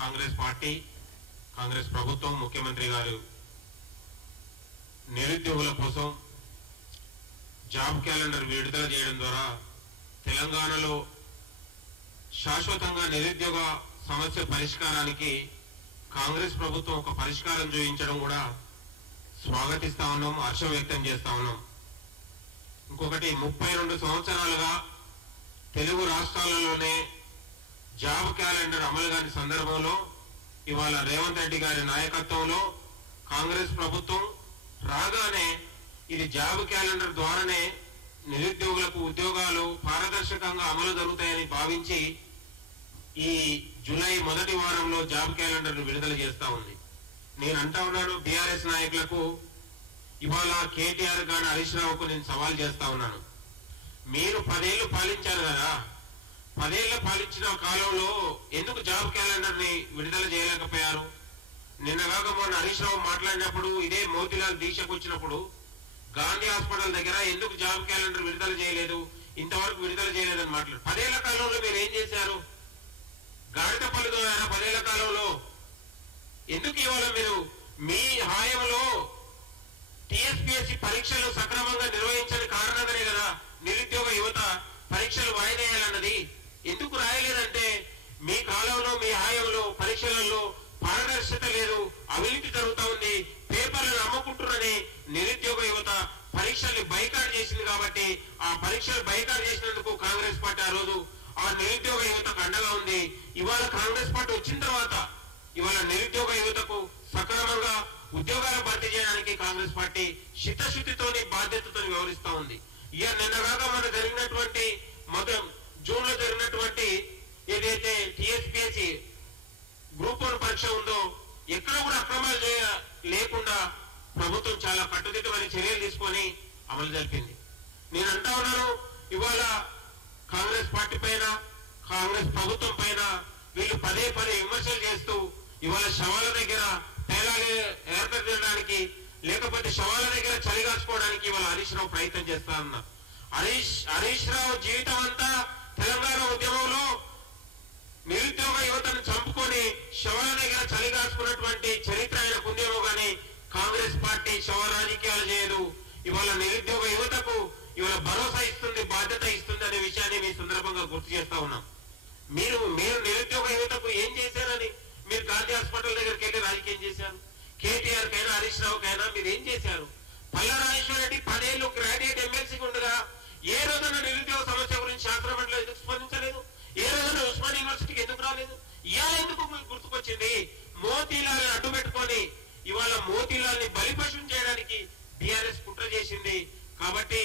Congress party Congress ప్రభుత్వం ముఖ్యమంత్రి గారు నిరుద్యోగుల కోసం జాబ్ క్యాలెండర్ విడుదల చేయడం ద్వారా తెలంగాణలో శాశ్వతంగా నిరుద్యోగ సమస్య పరిష్కారానికి కాంగ్రెస్ ప్రభుత్వం ఒక పరిష్కారం చూపించడం కూడా స్వాగతిస్తా ఉన్నాం, హర్షం వ్యక్తం చేస్తా ఉన్నాం. ఇంకొకటి 32 సంవత్సరాలుగా తెలుగు రాష్ట్రాలలోనే జాబ్ క్యాలెండర్ అమలు కాని సందర్భంలో ఇవాళ రేవంత్ రెడ్డి గారి నాయకత్వంలో కాంగ్రెస్ ప్రభుత్వం రాగానే ఇది జాబ్ క్యాలెండర్ ద్వారానే నిరుద్యోగులకు ఉద్యోగాలు పారదర్శకంగా అమలు జరుగుతాయని భావించి ఈ జూలై మొదటి వారంలో జాబ్ క్యాలెండర్ విడుదల చేస్తా ఉంది. నేను అంటా ఉన్నాను టిఆర్ఎస్ నాయకులకు, ఇవాళ కేటీఆర్ గాని హరీష్ రావుకు నేను సవాల్ చేస్తా ఉన్నాను. మీరు 10 ఏళ్లు పాలించారు కదా, 10 ఏళ్ల పాలించిన కాలంలో ఎందుకు జాబ్ క్యాలెండర్ ని విడుదల చేయలేకపోయారు? నిన్నగాక మొన్న హరీష్ రావు మాట్లాడినప్పుడు ఇదే మోతీలాల్ దీక్షకు వచ్చినప్పుడు గాంధీ హాస్పిటల్ దగ్గర ఎందుకు జాబ్ క్యాలెండర్ విడుదల చేయలేదు, ఇంతవరకు విడుదల చేయలేదని మాట్లాడు. 10 ఏళ్ల కాలంలో మీరు ఏం చేశారు? గాడిద పళ్ళు తోమారా 10 ఏళ్ల కాలంలో? ఎందుకు ఇవాళ మీరు మీ హాయంలో టీఎస్పీఎస్సీ పరీక్షలు సక్రమంగా నిర్వహించని కారణంగానే కదా నిరుద్యోగ యువత పరీక్షలు వాయిదేయాలన్నది. ఎందుకు రాయలేదంటే మీ కాలంలో మీ హాయంలో పరీక్షలలో పారదర్శకత లేదు, అవినీతి జరుగుతా ఉంది, పేపర్లను అమ్ముకుంటున్నారని నిరుద్యోగ యువత పరీక్షల్ని బైకాట్ చేసింది. కాబట్టి ఆ పరీక్షలు బైకాట్ చేసినందుకు కాంగ్రెస్ పార్టీ ఆ రోజు ఆ నిరుద్యోగ యువతకు అండగా ఉంది. ఇవాళ కాంగ్రెస్ పార్టీ వచ్చిన తర్వాత ఇవాళ నిరుద్యోగ యువతకు సక్రమంగా ఉద్యోగాలు భర్తీ చేయడానికి కాంగ్రెస్ పార్టీ చిత్తశుద్ధితోని బాధ్యతతో వ్యవహరిస్తా ఉంది. ఇక నిన్నగాక మన జరిగినటువంటి జూన్ లో జరిగినటువంటి ఏదైతే టీఎస్పీఎస్సీ గ్రూప్ 1 పరీక్ష ఉందో ఎక్కడ కూడా అక్రమాలు లేకుండా ప్రభుత్వం చాలా కట్టుదిట్టమైన చర్యలు తీసుకొని అమలు జరిపింది. నేను అంటా ఉన్నాను ఇవాళ కాంగ్రెస్ పార్టీ పైన కాంగ్రెస్ ప్రభుత్వం పైన వీళ్ళు పదే విమర్శలు చేస్తూ ఇవాళ శవాల దగ్గర తేలాలు ఏర్పరచడానికి లేకపోతే శవాల దగ్గర చలిగాచుకోవడానికి ఇవాళ హరీష్ రావు ప్రయత్నం చేస్తా ఉన్నా. హరీష్ రావు జీవితం అంతా తెలంగాణ ఉద్యమంలో నిరుద్యోగ యువతను చంపుకొని శవాల దగ్గర చలిగాచుకున్నటువంటి చరిత్ర ఆయనకు ఉందేమో గానీ కాంగ్రెస్ పార్టీ శవ రాజకీయాలు చేయదు. ఇవాళ నిరుద్యోగ యువతకు ఇవాళ భరోసా ఇస్తుంది, బాధ్యత ఇస్తుంది అనే విషయాన్ని మీ సందర్భంగా గుర్తు చేస్తా ఉన్నాం. మీరు నిరుద్యోగ యువతకు ఏం చేశారని మీరు గాంధీ హాస్పిటల్ దగ్గరికి వెళ్ళి రాజకీయం చేశారు? కేటీఆర్ కైనా హరీష్ రావు కైనా మీరు ఏం చేశారు? పల్లా రాజేశ్వర రెడ్డి 10 ఏళ్లు గ్రాడ్యుయేట్ ఎమ్మెల్సీకి ఉండగా ఏ రోజున నిరుద్యోగ సమస్య గురించి శాస్త్రమండలిలో ఎందుకు స్పందించలేదు? ఏ రోజున ఉస్మాన్ యూనివర్సిటీకి ఎందుకు రాలేదు? ఇవాళ ఎందుకు గుర్తుకొచ్చింది? మోతీలాల్ అడ్డు పెట్టుకొని ఇవాళ మోతీలాల్ ని బలిపశం చేయడానికి టిఆర్ఎస్ కుట్ర చేసింది. కాబట్టి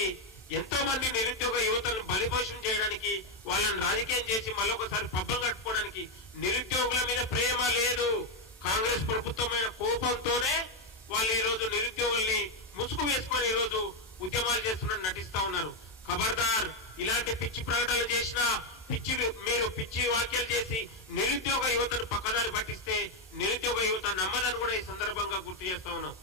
ఎంతో మంది నిరుద్యోగ యువతను బలిపశం చేయడానికి వాళ్ళని రాజకీయం చేసి మళ్ళొకసారి పబ్బం కట్టుకోవడానికి నిరుద్యోగుల మీద ప్రేమ లేదు. కాంగ్రెస్ ప్రభుత్వమైన కోపంతోనే వాళ్ళు ఈ రోజు నిరుద్యోగుల్ని ముసుగు వేసుకొని ఈ రోజు ఉద్యమాలు చేస్తున్నట్టు నటిస్తా ఉన్నారు. ఖబర్దార్, ఇలాంటి పిచ్చి ప్రకటనలు చేసినా మీరు పిచ్చి వ్యాఖ్యలు చేసి నిరుద్యోగ యువతను పక్కదారి పట్టిస్తే నిరుద్యోగ యువత నమ్మదని కూడా ఈ సందర్భంగా గుర్తు చేస్తా ఉన్నాం.